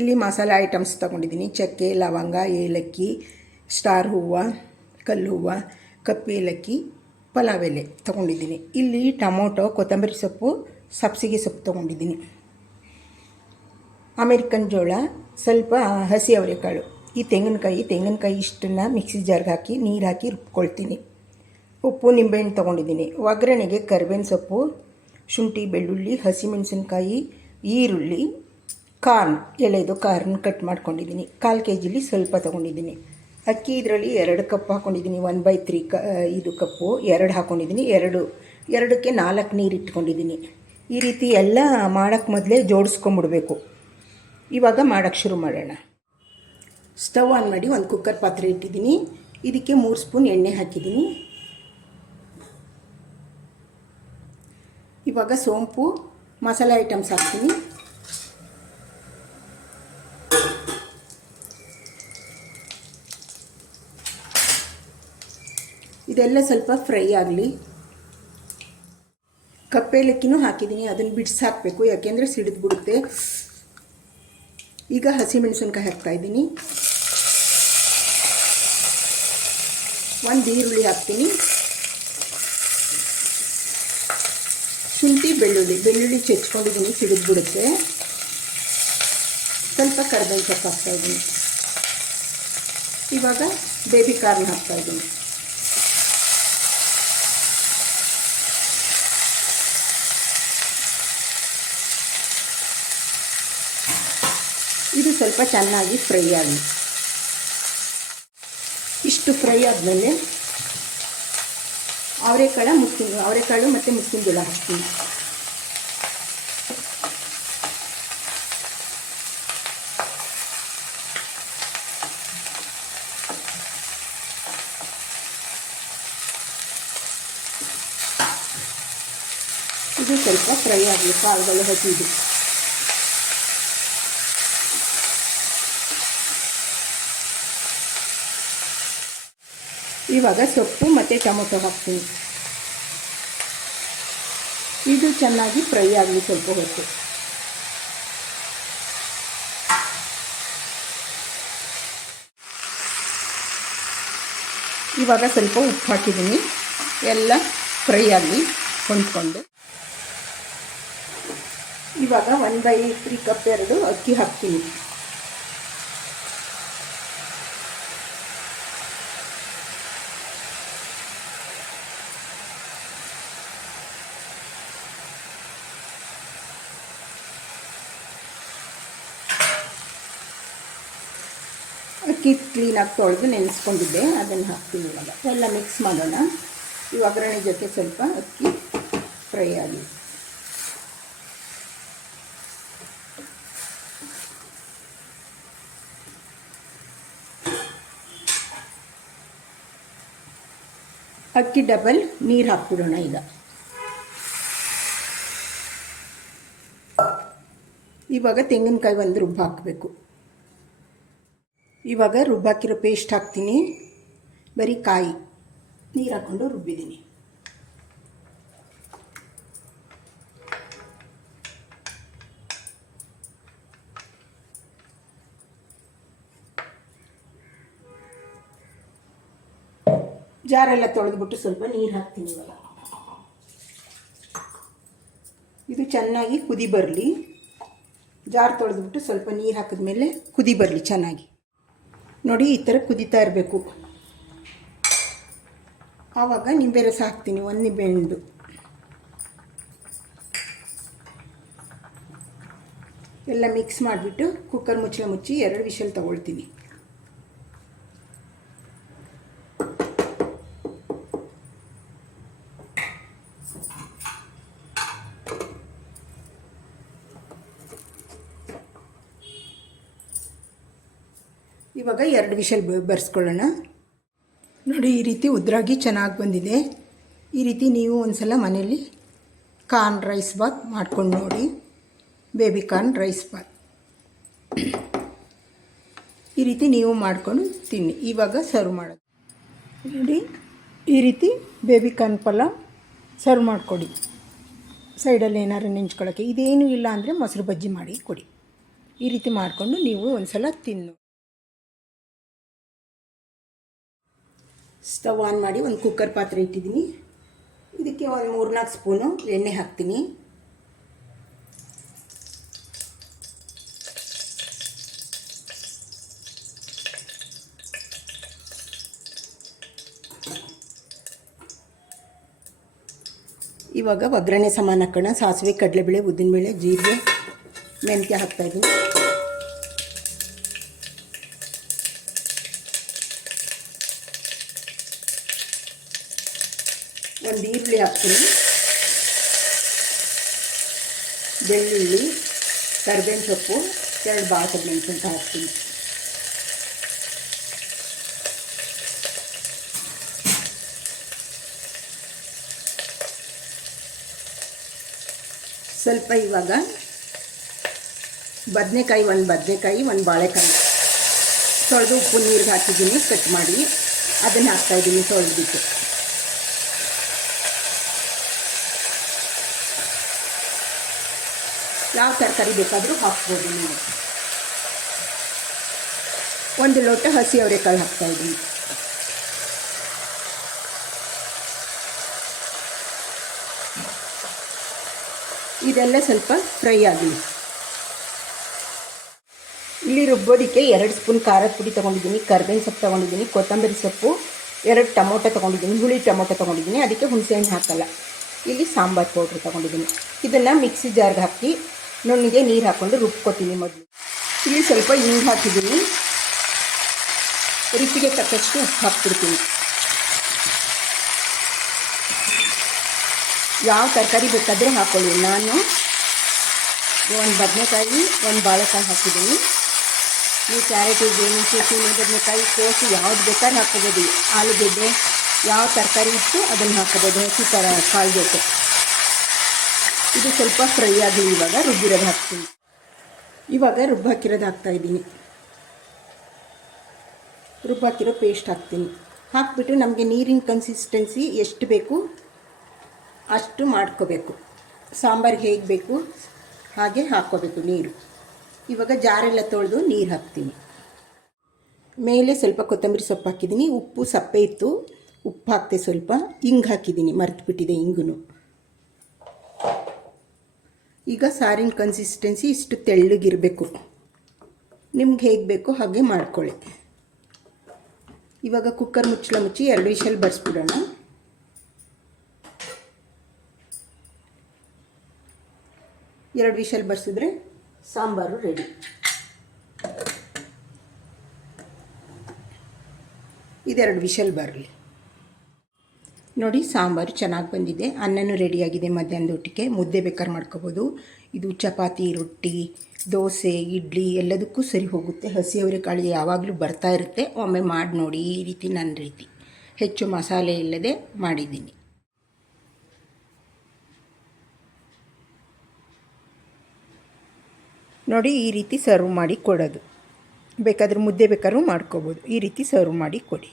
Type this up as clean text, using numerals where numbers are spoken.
ಇಲ್ಲಿ ಮಸಾಲೆ ಐಟಮ್ಸ್ ತೊಗೊಂಡಿದ್ದೀನಿ. ಚಕ್ಕೆ, ಲವಂಗ, ಏಲಕ್ಕಿ, ಸ್ಟಾರ್ ಹೂವು, ಕಲ್ಲು ಹೂವು, ಕಪ್ಪು ಏಲಕ್ಕಿ, ಪಲಾವ್ ಎಲೆ ತೊಗೊಂಡಿದ್ದೀನಿ. ಇಲ್ಲಿ ಟೊಮೊಟೊ, ಕೊತ್ತಂಬರಿ ಸೊಪ್ಪು, ಸಬ್ಸಿಗೆ ಸೊಪ್ಪು ತೊಗೊಂಡಿದ್ದೀನಿ. ಅಮೇರಿಕನ್ ಜೋಳ, ಸ್ವಲ್ಪ ಹಸಿ ಅವರೆಕಾಳು, ಈ ತೆಂಗಿನಕಾಯಿ ಇಷ್ಟನ್ನು ಮಿಕ್ಸಿ ಜಾರ್ಗೆ ಹಾಕಿ ನೀರು ಹಾಕಿ ರುಬ್ಕೊಳ್ತೀನಿ. ಉಪ್ಪು, ನಿಂಬೆಹಣ್ಣು ತೊಗೊಂಡಿದ್ದೀನಿ. ಒಗ್ಗರಣೆಗೆ ಕರಿಬೇವಿನ ಸೊಪ್ಪು, ಶುಂಠಿ, ಬೆಳ್ಳುಳ್ಳಿ, ಹಸಿಮೆಣಸಿನ್ಕಾಯಿ, ಈರುಳ್ಳಿ, ಕಾರ್ನ್, ಎಳೆದು ಕಾರ್ನ್ ಕಟ್ ಮಾಡ್ಕೊಂಡಿದ್ದೀನಿ. 1/4 kg ಸ್ವಲ್ಪ ತೊಗೊಂಡಿದ್ದೀನಿ. ಅಕ್ಕಿ ಇದರಲ್ಲಿ 2 ಕಪ್ ಹಾಕ್ಕೊಂಡಿದ್ದೀನಿ. 1/3 ಇದು ಕಪ್ಪು 2 ಹಾಕ್ಕೊಂಡಿದ್ದೀನಿ. ಎರಡಕ್ಕೆ 4 ನೀರು ಇಟ್ಕೊಂಡಿದ್ದೀನಿ. ಈ ರೀತಿ ಎಲ್ಲ ಮಾಡೋಕ್ಕೆ ಮೊದಲೇ ಜೋಡಿಸ್ಕೊಂಬಿಡ್ಬೇಕು. ಇವಾಗ ಮಾಡೋಕ್ಕೆ ಶುರು ಮಾಡೋಣ. ಸ್ಟವ್ ಆನ್ ಮಾಡಿ ಒಂದು ಕುಕ್ಕರ್ ಪಾತ್ರೆ ಇಟ್ಟಿದ್ದೀನಿ. ಇದಕ್ಕೆ 3 ಸ್ಪೂನ್ ಎಣ್ಣೆ ಹಾಕಿದ್ದೀನಿ. ಇವಾಗ ಸೋಂಪು, ಮಸಾಲೆ ಐಟಮ್ಸ್ ಹಾಕ್ತೀನಿ. ಇದೆಲ್ಲ ಸ್ವಲ್ಪ ಫ್ರೈ ಆಗಲಿ. ಕಪ್ಪೇಲಕ್ಕಿನೂ ಹಾಕಿದ್ದೀನಿ. ಅದನ್ನು ಬಿಡಿಸಿ ಹಾಕಬೇಕು, ಯಾಕೆಂದರೆ ಸಿಡಿದು ಬಿಡುತ್ತೆ. ಈಗ ಹಸಿಮೆಣಸಿನ್ಕಾಯಿ ಹಾಕ್ತಾಯಿದ್ದೀನಿ. 1 ಈರುಳ್ಳಿ ಹಾಕ್ತೀನಿ. ಶುಂಠಿ, ಬೆಳ್ಳುಳ್ಳಿ ಚೆಚ್ಕೊಂಡಿದ್ದೀನಿ, ಸಿಡಿದು ಬಿಡುತ್ತೆ. ಸ್ವಲ್ಪ ಕರಿಬೇವು ಸೊಪ್ಪು ಹಾಕ್ತಾಯಿದ್ದೀನಿ. ಇವಾಗ ಬೇಬಿ ಕಾರ್ನ್ ಹಾಕ್ತಾಯಿದ್ದೀನಿ. ಇದು ಸ್ವಲ್ಪ ಚೆನ್ನಾಗಿ ಫ್ರೈ ಆಗಲಿ. ಇಷ್ಟು ಫ್ರೈ ಆದಮೇಲೆ ಅವರೆಕಾಳು ಮತ್ತು ಮುಸ್ಲಿಂ ಜೋಳ ಹಾಕ್ತೀನಿ. ಇದು ಸ್ವಲ್ಪ ಫ್ರೈ ಆಗಲಿ, ಕಾಳುಗಳು ಹಸಿದು. ಇವಾಗ ಸೊಪ್ಪು ಮತ್ತು ಟೊಮೊಟೊ ಹಾಕ್ತೀನಿ. ಇದು ಚೆನ್ನಾಗಿ ಫ್ರೈ ಆಗಲಿ ಸ್ವಲ್ಪ ಹೊತ್ತು. ಇವಾಗ ಸ್ವಲ್ಪ ಉಪ್ಪು ಹಾಕಿದ್ದೀನಿ. ಎಲ್ಲ ಫ್ರೈ ಆಗಲಿ ಹೊಂದ್ಕೊಂಡು. ಇವಾಗ 1/3 ಕಪ್ ಅಕ್ಕಿ ಹಾಕ್ತೀನಿ. ಅಕ್ಕಿ ಕ್ಲೀನಾಗಿ ತೊಳೆದು ನೆನೆಸ್ಕೊಂಡಿದ್ದೆ, ಅದನ್ನು ಹಾಕ್ತೀನಿ. ಇವಾಗ ಎಲ್ಲ ಮಿಕ್ಸ್ ಮಾಡೋಣ. ಈ ಒಗ್ಗರಣೆ ಜೊತೆ ಸ್ವಲ್ಪ ಅಕ್ಕಿ ಫ್ರೈ ಆಗಲಿ. ಅಕ್ಕಿ ಡಬಲ್ ನೀರು ಹಾಕ್ಬಿಡೋಣ. ಇವಾಗ ತೆಂಗಿನಕಾಯಿ 1 ರುಬ್ಬ ಹಾಕಬೇಕು. ಇವಾಗ ರುಬ್ಬಾಕಿರೋ ಪೇಸ್ಟ್ ಹಾಕ್ತೀನಿ. ಬರೀ ಕಾಯಿ ನೀರು ಹಾಕ್ಕೊಂಡು ರುಬ್ಬಿದ್ದೀನಿ. ಜಾರೆಲ್ಲ ತೊಳೆದ್ಬಿಟ್ಟು ಸ್ವಲ್ಪ ನೀರು ಹಾಕ್ತೀನಿ. ಇವಾಗ ಇದು ಚೆನ್ನಾಗಿ ಕುದಿ ಬರಲಿ. ಜಾರ್ ತೊಳೆದ್ಬಿಟ್ಟು ಸ್ವಲ್ಪ ನೀರು ಹಾಕಿದ್ಮೇಲೆ ಕುದಿ ಬರಲಿ ಚೆನ್ನಾಗಿ. ನೋಡಿ, ಈ ಥರ ಕುದೀತಾ ಇರಬೇಕು. ಆವಾಗ ನಿಂಬೆ ರಸ ಹಾಕ್ತೀನಿ, 1 ನಿಂಬೆಹಣ್ಣು. ಎಲ್ಲ ಮಿಕ್ಸ್ ಮಾಡಿಬಿಟ್ಟು ಕುಕ್ಕರ್ ಮುಚ್ಚಿ 2 ವಿಷಲ್ ತಗೊಳ್ತೀನಿ. ಇವಾಗ 2 ವಿಷಲ್ ಬರ್ಸ್ಕೊಳ್ಳೋಣ. ನೋಡಿ, ಈ ರೀತಿ ಉದ್ರಾಗಿ ಚೆನ್ನಾಗಿ ಬಂದಿದೆ. ಈ ರೀತಿ ನೀವು ಒಂದು ಸಲ ಮನೆಯಲ್ಲಿ ಕಾರ್ನ್ ರೈಸ್ ಬಾತ್ ಮಾಡ್ಕೊಂಡು ನೋಡಿ. ಬೇಬಿ ಕಾರ್ನ್ ರೈಸ್ ಬಾತ್ ಈ ರೀತಿ ನೀವು ಮಾಡ್ಕೊಂಡು ತಿನ್ನಿ. ಇವಾಗ ಸರ್ವ್ ಮಾಡೋದು ನೋಡಿ. ಈ ರೀತಿ ಬೇಬಿ ಕಾರ್ನ್ ಪಲಾವ್ ಸರ್ವ್ ಮಾಡಿಕೊಡಿ. ಸೈಡಲ್ಲಿ ಏನಾದ್ರು ನೆಂಚ್ಕೊಳ್ಳೋಕ್ಕೆ. ಇದೇನೂ ಇಲ್ಲ ಅಂದರೆ ಮೊಸರು ಬಜ್ಜಿ ಮಾಡಿ ಕೊಡಿ. ಈ ರೀತಿ ಮಾಡಿಕೊಂಡು ನೀವು ಒಂದು ಸಲ ತಿನ್ನು. ಸ್ಟವ್ ಆನ್ ಮಾಡಿ ಒಂದು ಕುಕ್ಕರ್ ಪಾತ್ರೆ ಇಟ್ಟಿದ್ದೀನಿ. ಇದಕ್ಕೆ ಒಂದು 3-4 ಸ್ಪೂನು ಎಣ್ಣೆ ಹಾಕ್ತೀನಿ. ಇವಾಗ ಒಗ್ಗರಣೆ ಸಮಾನ ಹಾಕೋಣ. ಸಾಸಿವೆ, ಕಡಲೆಬೇಳೆ, ಉದ್ದಿನಬೇಳೆ, ಜೀರಿಗೆ, ಮೆಂತ್ಯ ಹಾಕ್ತಾಯಿದ್ದೀನಿ. ಒಂದು ಈರುಳ್ಳಿ ಹಾಕ್ತೀನಿ. ಬೆಳ್ಳುಳ್ಳಿ, ಕರಿಬೇವಿನ ಸೊಪ್ಪು, 2 ಬಾಳೆ ಮೆಣಸಿನಕಾಯಿ ಹಾಕ್ತೀನಿ. ಸ್ವಲ್ಪ ಇವಾಗ ಬದನೆಕಾಯಿ, ಒಂದು ಬದನೆಕಾಯಿ, ಒಂದು ಬಾಳೆಕಾಯಿ ತೊಳೆದು ಉಪ್ಪು ನೀರಿಗೆ ಹಾಕಿದ್ದೀನಿ, ಕಟ್ ಮಾಡಿ ಅದನ್ನು ಹಾಕ್ತಾಯಿದ್ದೀನಿ ತೊಳೆದ್ಬಿಟ್ಟು. ಯಾವ ತರಕಾರಿ ಬೇಕಾದರೂ ಹಾಕ್ಬೋದು ನೀವು. 1 ಲೋಟ ಹಸಿ ಅವರೆಕಾಳು ಹಾಕ್ತಾಯಿದ್ದೀನಿ. ಇದೆಲ್ಲ ಸ್ವಲ್ಪ ಫ್ರೈ ಆಗಲಿ. ಇಲ್ಲಿ ರುಬ್ಬೋದಕ್ಕೆ 2 ಸ್ಪೂನ್ ಖಾರದ ಪುಡಿ ತೊಗೊಂಡಿದ್ದೀನಿ, ಕರ್ಬೇವಿನ ಸೊಪ್ಪು ತೊಗೊಂಡಿದ್ದೀನಿ, ಕೊತ್ತಂಬರಿ ಸೊಪ್ಪು, 2 ಟೊಮೊಟೊ ತೊಗೊಂಡಿದ್ದೀನಿ, ಹುಳಿ ಟೊಮೊಟೊ ತೊಗೊಂಡಿದ್ದೀನಿ. ಅದಕ್ಕೆ ಹುಣಸೆಹಣ್ಣು ಹಾಕಲ್ಲ. ಇಲ್ಲಿ ಸಾಂಬಾರು ಪೌಡ್ರ್ ತೊಗೊಂಡಿದ್ದೀನಿ. ಇದನ್ನು ಮಿಕ್ಸಿ ಜಾರ್ಗೆ ಹಾಕಿ ನುಣ್ಣಿಗೆ ನೀರು ಹಾಕ್ಕೊಂಡು ರುಬ್ಕೊತೀನಿ ಮೊದಲು. ಇಲ್ಲಿ ಸ್ವಲ್ಪ ಹಿಂಗೆ ಹಾಕಿದ್ದೀನಿ. ರುಚಿಗೆ ತಕ್ಕಷ್ಟು ಉಪ್ಪು ಹಾಕ್ಬಿಡ್ತೀನಿ. ಯಾವ ತರಕಾರಿ ಬೇಕಾದರೂ ಹಾಕ್ಕೊಳ್ಳಿ. ನಾನು 1 ಬದನೆಕಾಯಿ, 1 ಬಾಳೆಕಾಯಿ ಹಾಕಿದ್ದೀನಿ. ನೀವು ಕ್ಯಾರೆಟು, ಬೀನ್ಸು, ಸೀಮೆ ಬದನೆಕಾಯಿ, ಕೋಸು ಯಾವ್ದು ಬೇಕಾದ್ರೂ ಹಾಕ್ಕೋಬೋದು. ಆಲೂಗೆಡ್ಡೆ ಯಾವ ತರಕಾರಿ ಇತ್ತು ಅದನ್ನು ಹಾಕ್ಕೋಬೋದು ಹಸಿ ಕಾಳು ಜೊತೆ. ಇದು ಸ್ವಲ್ಪ ಫ್ರೈ ಆಗಲಿ. ಇವಾಗ ರುಬ್ಬಿರೋದು ಹಾಕ್ತೀನಿ. ಇವಾಗ ರುಬ್ಬಾಕಿರೋದು ಹಾಕ್ತಾಯಿದ್ದೀನಿ. ರುಬ್ಬಾಕಿರೋ ಪೇಸ್ಟ್ ಹಾಕ್ತೀನಿ. ಹಾಕ್ಬಿಟ್ಟು ನಮಗೆ ನೀರಿನ ಕನ್ಸಿಸ್ಟೆನ್ಸಿ ಎಷ್ಟು ಬೇಕು ಅಷ್ಟು ಮಾಡ್ಕೋಬೇಕು. ಸಾಂಬಾರಿಗೆ ಹೇಗೆ ಬೇಕು ಹಾಗೆ ಹಾಕ್ಕೋಬೇಕು ನೀರು. ಇವಾಗ ಜಾರೆಲ್ಲ ತೊಳೆದು ನೀರು ಹಾಕ್ತೀನಿ. ಮೇಲೆ ಸ್ವಲ್ಪ ಕೊತ್ತಂಬರಿ ಸೊಪ್ಪು ಹಾಕಿದ್ದೀನಿ. ಉಪ್ಪು ಸಪ್ಪೆ ಇತ್ತು, ಉಪ್ಪು ಹಾಕ್ತೆ. ಸ್ವಲ್ಪ ಹಿಂಗೆ ಹಾಕಿದ್ದೀನಿ, ಮರೆತುಬಿಟ್ಟಿದೆ ಹಿಂಗು. ಈಗ ಸಾರಿನ ಕನ್ಸಿಸ್ಟೆನ್ಸಿ ಇಷ್ಟು ತೆಳ್ಳಗಿರಬೇಕು. ನಿಮ್ಗೆ ಹೇಗೆ ಬೇಕೋ ಹಾಗೆ ಮಾಡ್ಕೊಳ್ಳಿ. ಇವಾಗ ಕುಕ್ಕರ್ ಮುಚ್ಚಳ ಮುಚ್ಚಿ 2 ವಿಷಲ್ ಬರ್ಸ್ಬಿಡೋಣ. 2 ವಿಷಲ್ ಬರ್ಸಿದ್ರೆ ಸಾಂಬಾರು ರೆಡಿ. ಇದು 2 ವಿಷಲ್ ಬರಲಿ. ನೋಡಿ, ಸಾಂಬಾರು ಚೆನ್ನಾಗಿ ಬಂದಿದೆ. ಅನ್ನನೂ ರೆಡಿಯಾಗಿದೆ. ಮಧ್ಯಾಹ್ನದ ಊಟಕ್ಕೆ ಮುದ್ದೆ ಬೇಕಾದ್ರೆ ಮಾಡ್ಕೋಬೋದು. ಇದು ಚಪಾತಿ, ರೊಟ್ಟಿ, ದೋಸೆ, ಇಡ್ಲಿ ಎಲ್ಲದಕ್ಕೂ ಸರಿ ಹೋಗುತ್ತೆ. ಹಸಿ ಅವರೆಕಾಳು ಯಾವಾಗಲೂ ಬರ್ತಾ ಇರುತ್ತೆ. ಒಮ್ಮೆ ಮಾಡಿ ನೋಡಿ. ಈ ರೀತಿ ನನ್ನ ರೀತಿ ಹೆಚ್ಚು ಮಸಾಲೆ ಇಲ್ಲದೆ ಮಾಡಿದ್ದೀನಿ. ನೋಡಿ, ಈ ರೀತಿ ಸರ್ವ್ ಮಾಡಿ ಕೊಡೋದು. ಬೇಕಾದರೆ ಮುದ್ದೆ ಬೇಕಾದ್ರೂ ಮಾಡ್ಕೋಬೋದು. ಈ ರೀತಿ ಸರ್ವ್ ಮಾಡಿ ಕೊಡಿ.